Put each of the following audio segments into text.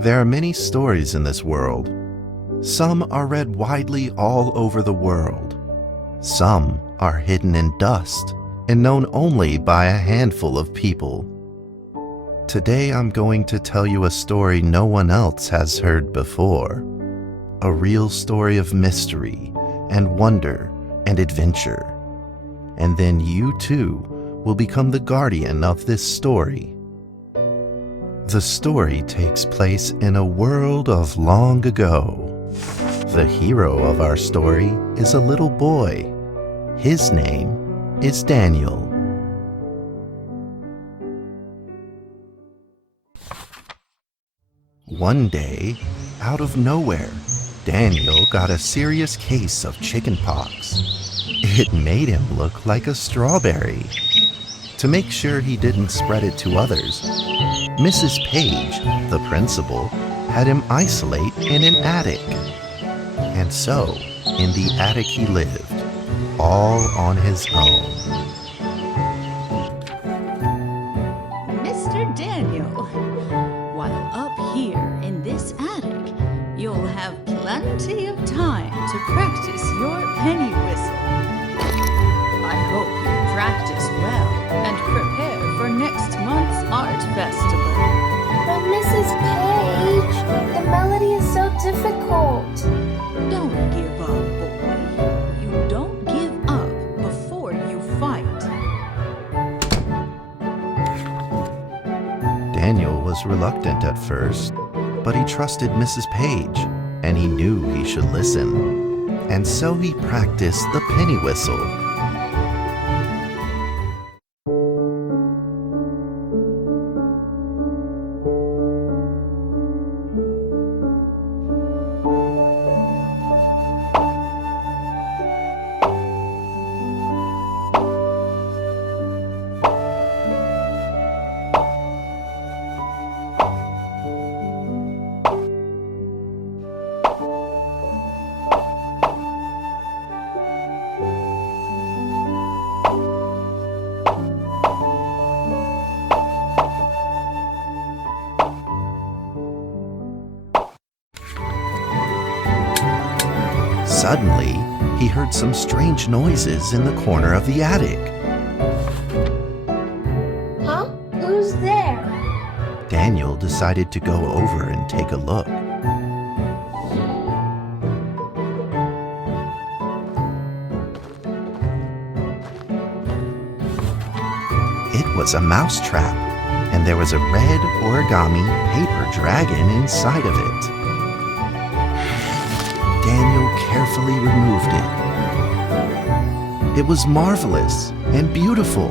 There are many stories in this world. Some are read widely all over the world. Some are hidden in dust and known only by a handful of people. Today I'm going to tell you a story no one else has heard before. A real story of mystery and wonder and adventure. And then you too will become the guardian of this story. The story takes place in a world of long ago. The hero of our story is a little boy. His name is Daniel. One day, out of nowhere, Daniel got a serious case of chickenpox. It made him look like a strawberry. To make sure he didn't spread it to others, Mrs. Page, the principal, had him isolate in an attic. And so, in the attic he lived, all on his own. Mr. Daniel, while up here in this attic, you'll have plenty of time to practice your penny whistle. I hope you practice well and prepare for next month's art festival. But Mrs. Page, the melody is so difficult. Don't give up, boy. You don't give up before you fight. Daniel was reluctant at first, but he trusted Mrs. Page, and he knew he should listen. And so he practiced the penny whistle. Suddenly, he heard some strange noises in the corner of the attic. Huh? Who's there? Daniel decided to go over and take a look. It was a mousetrap, and there was a red origami paper dragon inside of it. Daniel carefully removed it. It was marvelous and beautiful.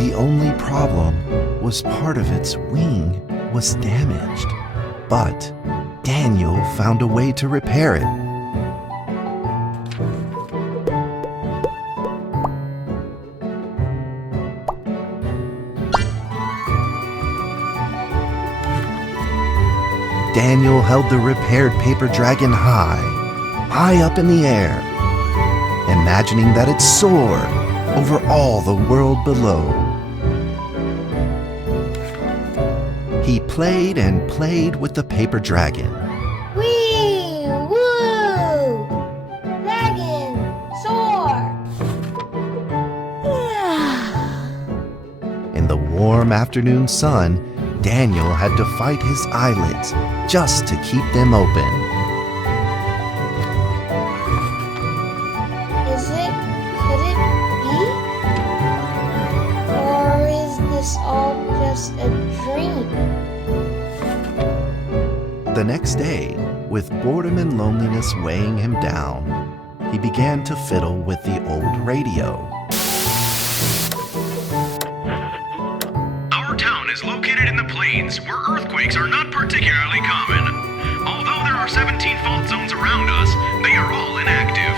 The only problem was part of its wing was damaged, but Daniel found a way to repair it. Daniel held the repaired paper dragon high up in the air, imagining that it soared over all the world below. He played and played with the paper dragon. Wee! Woo! Dragon! Soar! In the warm afternoon sun, Daniel had to fight his eyelids just to keep them open. Could it be? Or is this all just a dream? The next day, with boredom and loneliness weighing him down, he began to fiddle with the old radio. Our town is located in the plains where earthquakes are not particularly common. Although there are 17 fault zones around us, they are all inactive.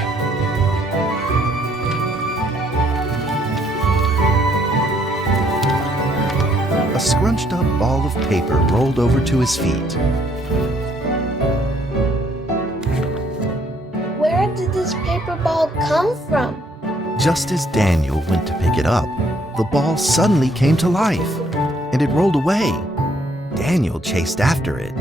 A scrunched up ball of paper rolled over to his feet. Where did this paper ball come from? Just as Daniel went to pick it up, the ball suddenly came to life, and it rolled away. Daniel chased after it.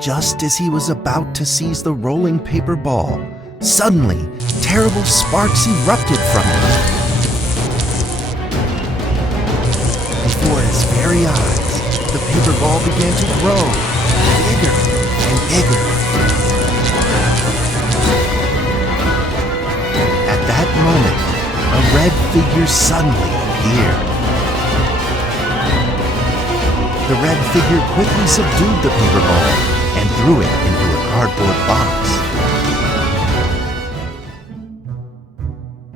Just as he was about to seize the rolling paper ball, suddenly, terrible sparks erupted from it. Before his very eyes, the paper ball began to grow bigger and bigger. At that moment, a red figure suddenly appeared. The red figure quickly subdued the paper ball and threw it into a cardboard box.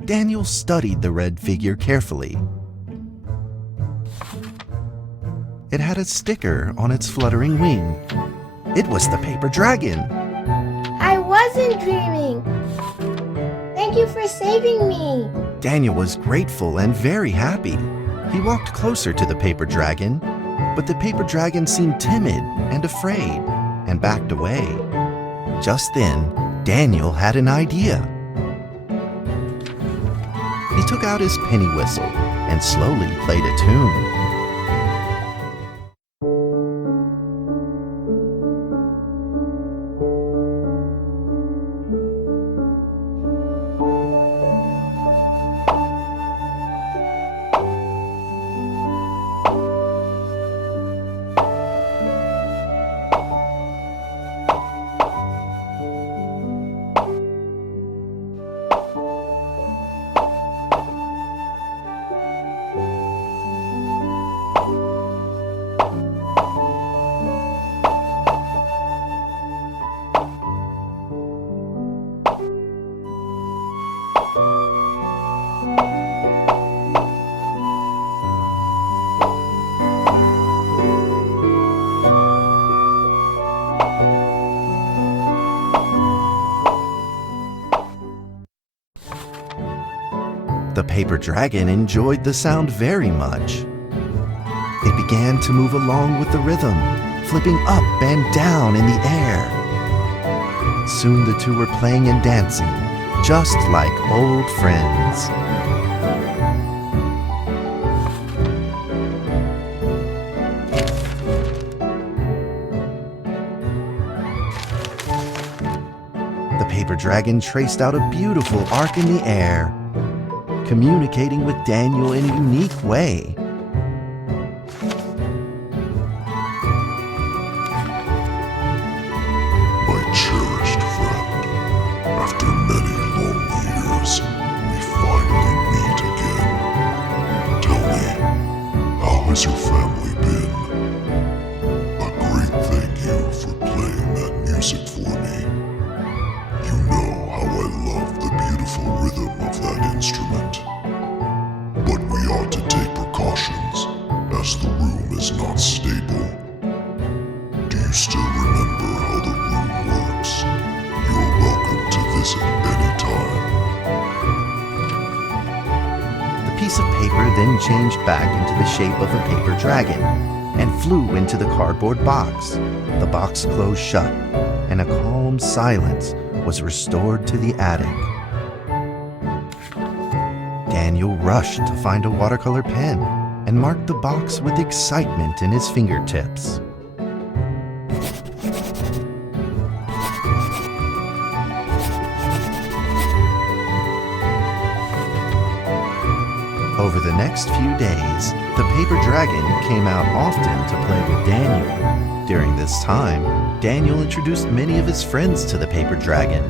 Daniel studied the red figure carefully. It had a sticker on its fluttering wing. It was the paper dragon. I wasn't dreaming. Thank you for saving me. Daniel was grateful and very happy. He walked closer to the paper dragon, but the paper dragon seemed timid and afraid and backed away. Just then, Daniel had an idea. He took out his penny whistle and slowly played a tune. The paper dragon enjoyed the sound very much. It began to move along with the rhythm, flipping up and down in the air. Soon the two were playing and dancing, just like old friends. The paper dragon traced out a beautiful arc in the air, communicating with Daniel in a unique way. My cherished friend, after many long years, we finally meet again. Tell me, how has your family been? A great thank you for playing that music for me. You know how I love the beautiful rhythm of that instrument. But we ought to take precautions, as the room is not stable. Do you still remember how the room works? You're welcome to visit anytime. The piece of paper then changed back into the shape of a paper dragon and flew into the cardboard box. The box closed shut, and a calm silence was restored to the attic. Daniel rushed to find a watercolor pen and marked the box with excitement in his fingertips. Over the next few days, the paper dragon came out often to play with Daniel. During this time, Daniel introduced many of his friends to the paper dragon.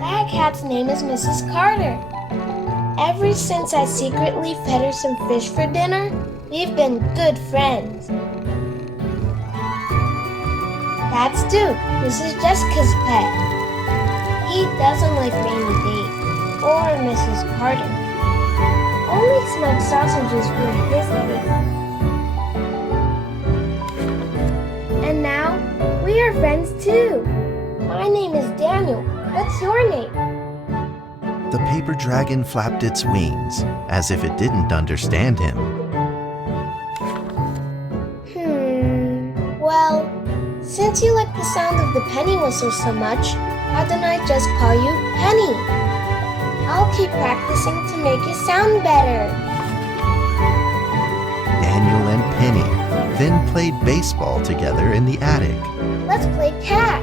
That cat's name is Mrs. Carter. Ever since I secretly fed her some fish for dinner, we've been good friends. That's Duke, Mrs. Jessica's pet. He doesn't like Rainy Day or Mrs. Carter. Only smoked sausages were his favorite. And now, we are friends too. My name is Daniel. What's your name? The paper dragon flapped its wings, as if it didn't understand him. Well, since you like the sound of the penny whistle so much, why don't I just call you Penny? I'll keep practicing to make it sound better. Daniel and Penny then played baseball together in the attic. Let's play cat.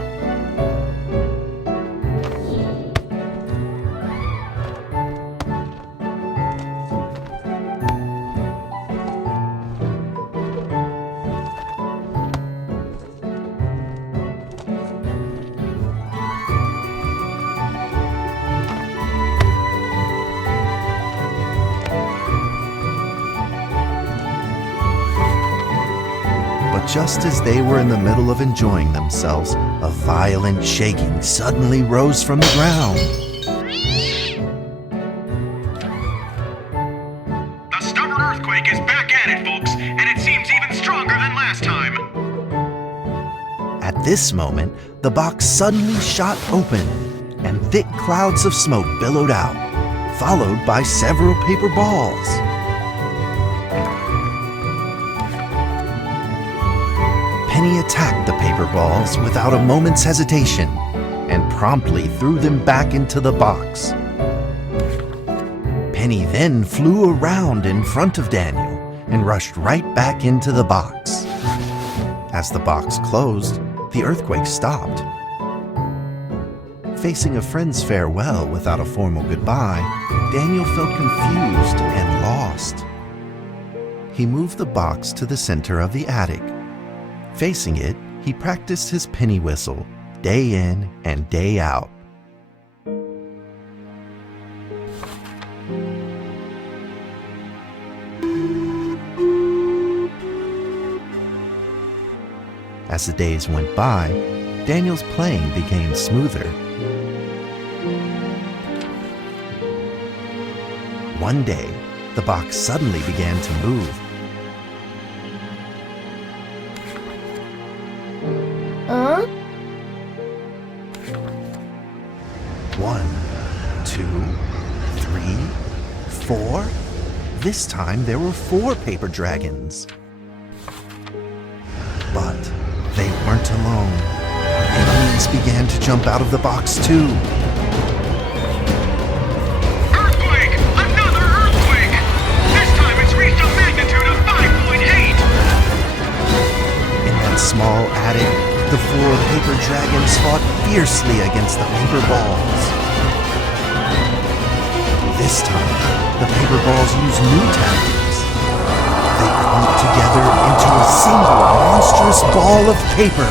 But just as they were in the middle of enjoying themselves, a violent shaking suddenly rose from the ground. The stubborn earthquake is back at it, folks, and it seems even stronger than last time. At this moment, the box suddenly shot open, and thick clouds of smoke billowed out, followed by several paper balls. Penny attacked the paper balls without a moment's hesitation and promptly threw them back into the box. Penny then flew around in front of Daniel and rushed right back into the box. As the box closed, the earthquake stopped. Facing a friend's farewell without a formal goodbye, Daniel felt confused and lost. He moved the box to the center of the attic. Facing it, he practiced his penny whistle day in and day out. As the days went by, Daniel's playing became smoother. One day, the box suddenly began to move. 1, 2, 3, 4. This time there were 4 paper dragons. But they weren't alone. Aliens began to jump out of the box too. Earthquake! Another earthquake! This time it's reached a magnitude of 5.8! In that small attic, the 4 paper dragons fought fiercely against the paper balls. This time, the paper balls used new tactics. They clumped together into a single monstrous ball of paper.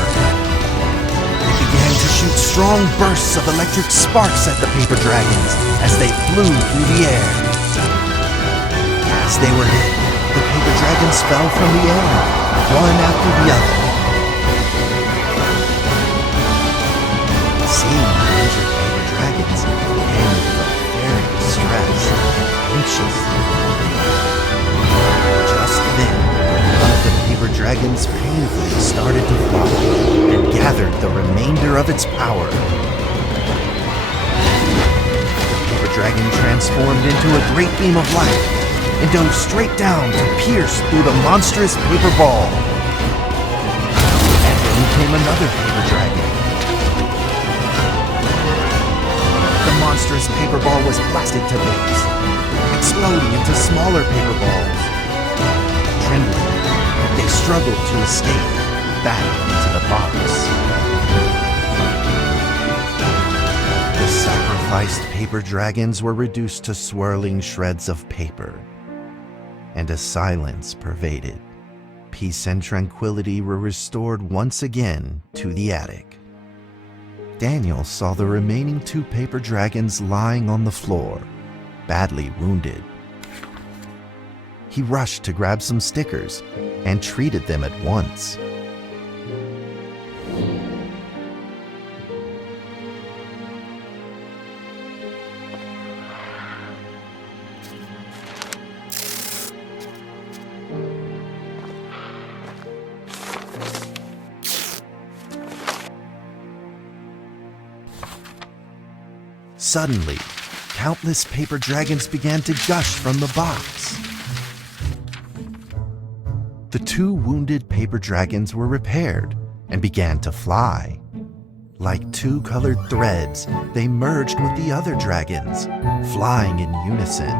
They began to shoot strong bursts of electric sparks at the paper dragons as they flew through the air. As they were hit, the paper dragons fell from the air, one after the other. Seeing the injured paper dragons, Daniel felt very distressed and anxious. Just then, one of the paper dragons painfully started to fly and gathered the remainder of its power. The paper dragon transformed into a great beam of light and dove straight down to pierce through the monstrous paper ball. And then came another paper dragon. The monstrous paper ball was blasted to bits, exploding into smaller paper balls. Trembling, they struggled to escape back into the box. The sacrificed paper dragons were reduced to swirling shreds of paper, and a silence pervaded. Peace and tranquility were restored once again to the attic. Daniel saw the remaining 2 paper dragons lying on the floor, badly wounded. He rushed to grab some stickers and treated them at once. Suddenly, countless paper dragons began to gush from the box. The 2 wounded paper dragons were repaired and began to fly. Like 2 colored threads, they merged with the other dragons, flying in unison.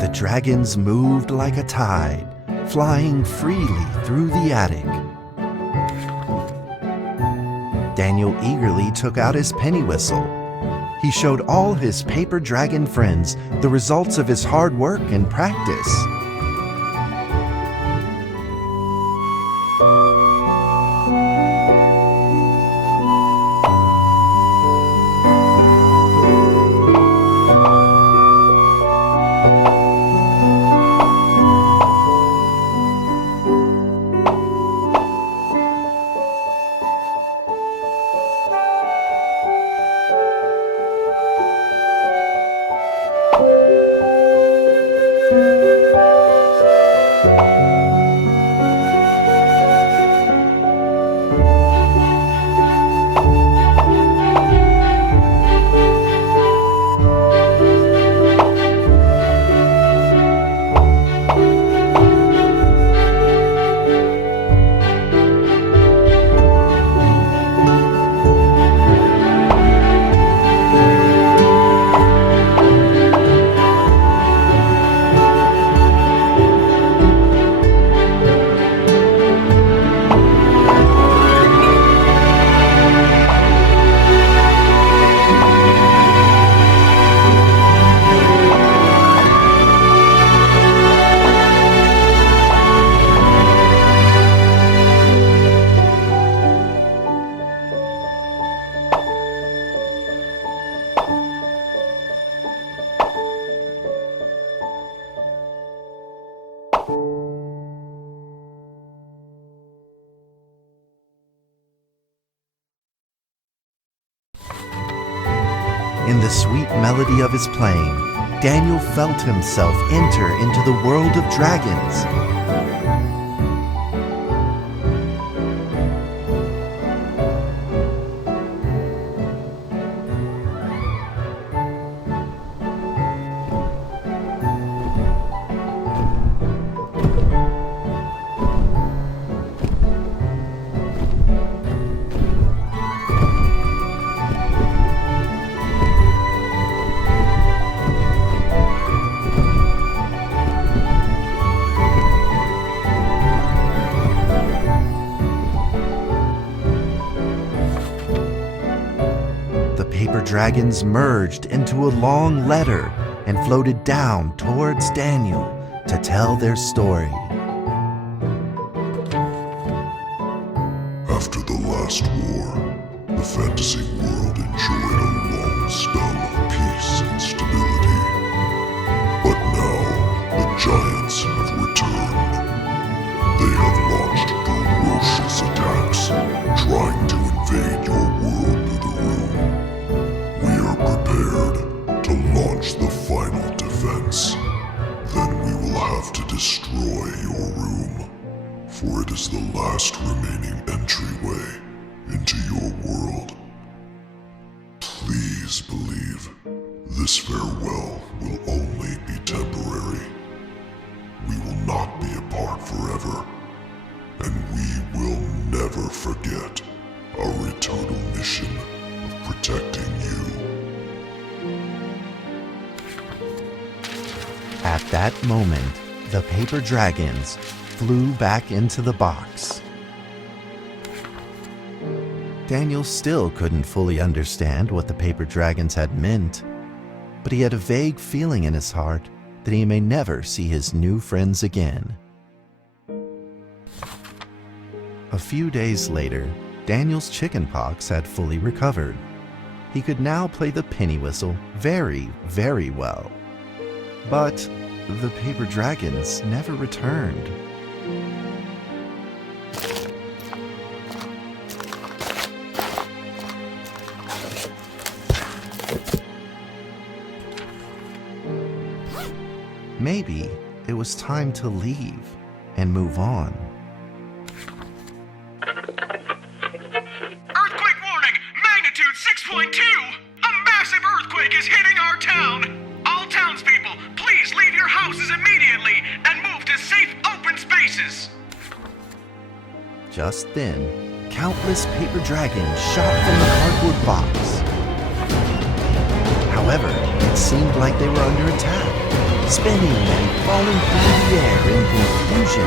The dragons moved like a tide, flying freely through the attic. Daniel eagerly took out his penny whistle. He showed all his paper dragon friends the results of his hard work and practice. In the sweet melody of his playing, Daniel felt himself enter into the world of dragons. paper dragons merged into a long letter and floated down towards Daniel to tell their story. After the last war, the fantasy world enjoyed a long spell of peace and stability. But now, the giants have returned. They have launched ferocious attacks, trying to invade your world with a room. We are prepared to launch the final defense. Then we will have to destroy your room, for it is the last remaining entryway into your world. Please believe this farewell will only be temporary. We will not be apart forever, and we will never forget our eternal mission of protecting you. At that moment, the paper dragons flew back into the box. Daniel still couldn't fully understand what the paper dragons had meant, but he had a vague feeling in his heart that he may never see his new friends again. A few days later, Daniel's chickenpox had fully recovered. He could now play the penny whistle very, very well. But the paper dragons never returned. Maybe it was time to leave and move on. Earthquake warning! Magnitude 6.2! A massive earthquake is hitting our town! All townspeople, please leave your houses immediately and move to safe open spaces! Just then, countless paper dragons shot from the cardboard box. However, it seemed like they were under attack, spinning and falling through the air in confusion.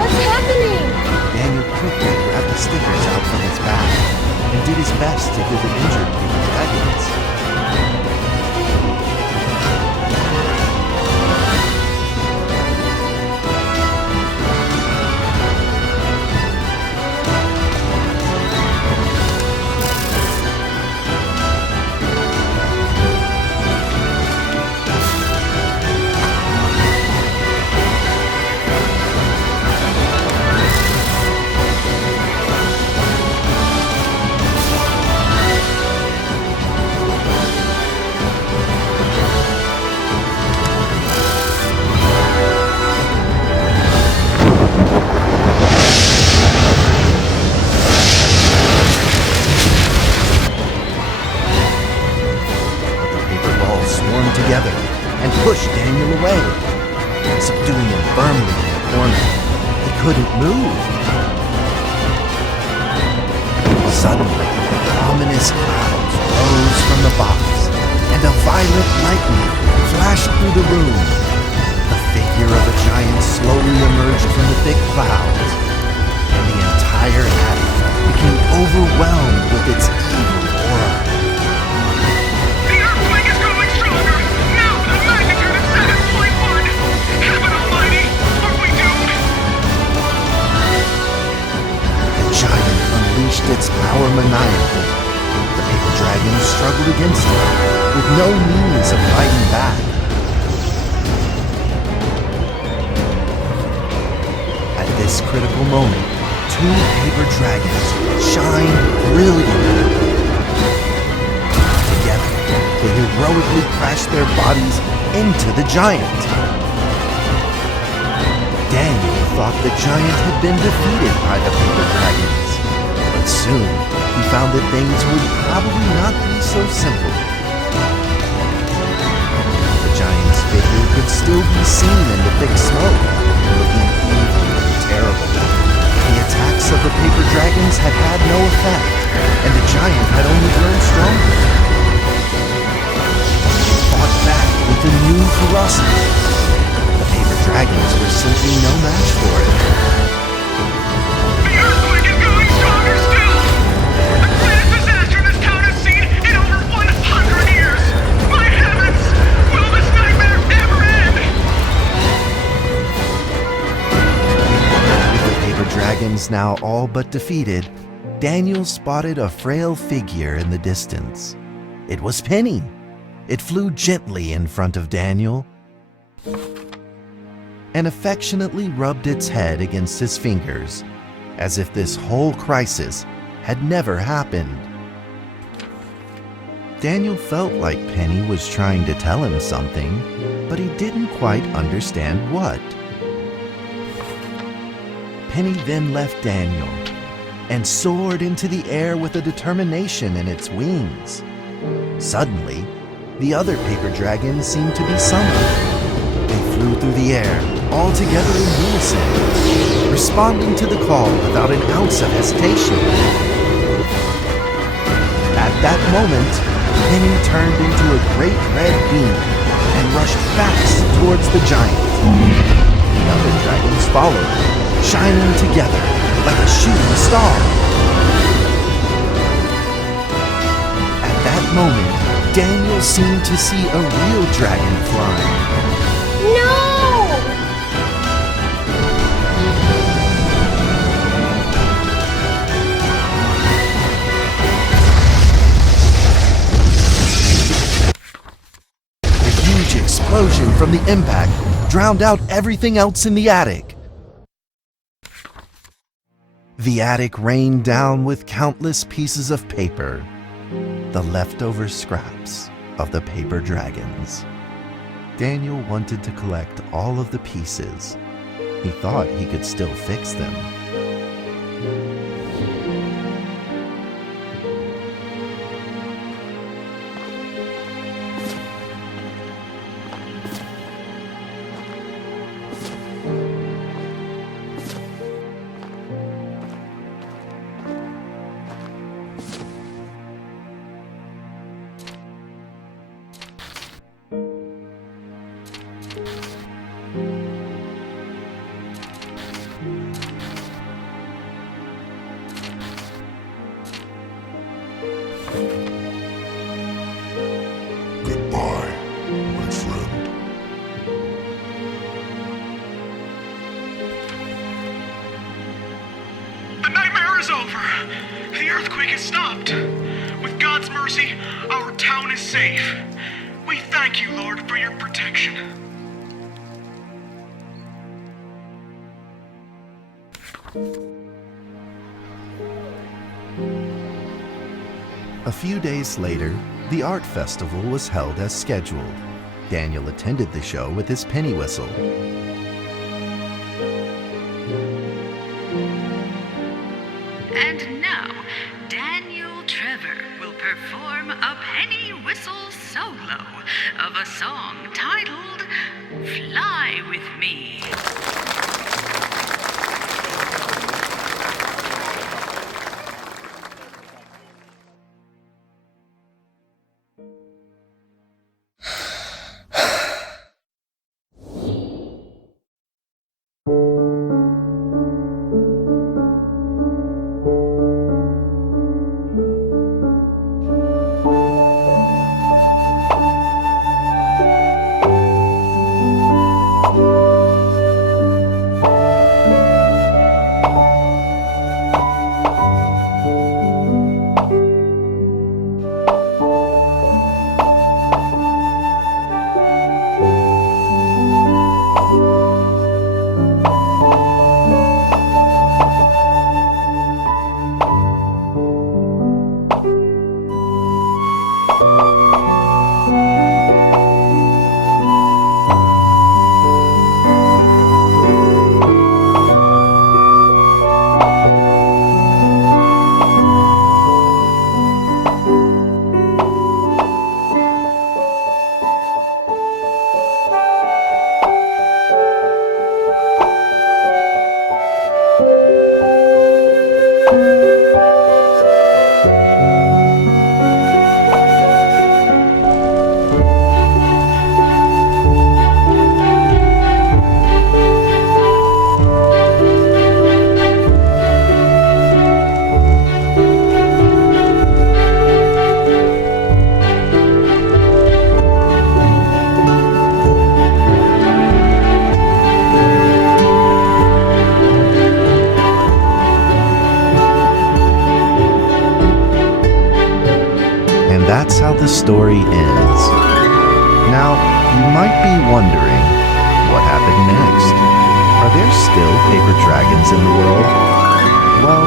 What's happening? Daniel quickly grabbed the stickers out from his back and did his best to give the injured paper dragons. Together and pushed Daniel away, subduing him firmly in the corner. He couldn't move. Suddenly, ominous clouds rose from the box, and a violent lightning flashed through the room. The figure of a giant slowly emerged from the thick clouds, and the entire attic became overwhelmed with its evil aura. Its power maniacally. The paper dragons struggled against it, with no means of fighting back. At this critical moment, two paper dragons shined brilliantly. Together, they heroically crashed their bodies into the giant. Daniel thought the giant had been defeated by the paper dragons. But soon, he found that things would probably not be so simple. The giant's figure could still be seen in the thick smoke, looking evil and terrible. The attacks of the paper dragons had had no effect, and the giant had only grown stronger. He fought back with a new ferocity. The paper dragons were simply no match for it. The earthquake is going stronger still! The greatest disaster this town now all but defeated, Daniel spotted a frail figure in the distance. It was Penny. It flew gently in front of Daniel and affectionately rubbed its head against his fingers, as if this whole crisis had never happened. Daniel felt like Penny was trying to tell him something, but he didn't quite understand what. Penny then left Daniel and soared into the air with a determination in its wings. Suddenly, the other paper dragons seemed to be summoned. They flew through the air, all together in unison, responding to the call without an ounce of hesitation. At that moment, Penny turned into a great red beam and rushed fast towards the giant. The other dragons followed, shining together like a shooting star. At that moment, Daniel seemed to see a real dragon flying. No! A huge explosion from the impact drowned out everything else in the attic. The attic rained down with countless pieces of paper, the leftover scraps of the paper dragons. Daniel wanted to collect all of the pieces. He thought he could still fix them. Goodbye, my friend. The nightmare is over. The earthquake has stopped. With God's mercy, our town is safe. We thank you, Lord, for your protection. A few days later, the art festival was held as scheduled. Daniel attended the show with his penny whistle. And now, Daniel Trevor will perform a penny whistle solo of a song titled Fly With Me. that's how the story ends. Now, you might be wondering, what happened next? Are there still paper dragons in the world? Well,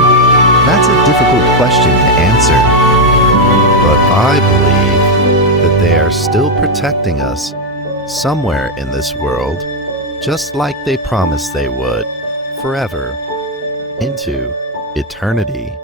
that's a difficult question to answer. But I believe that they are still protecting us somewhere in this world, just like they promised they would, forever, into eternity.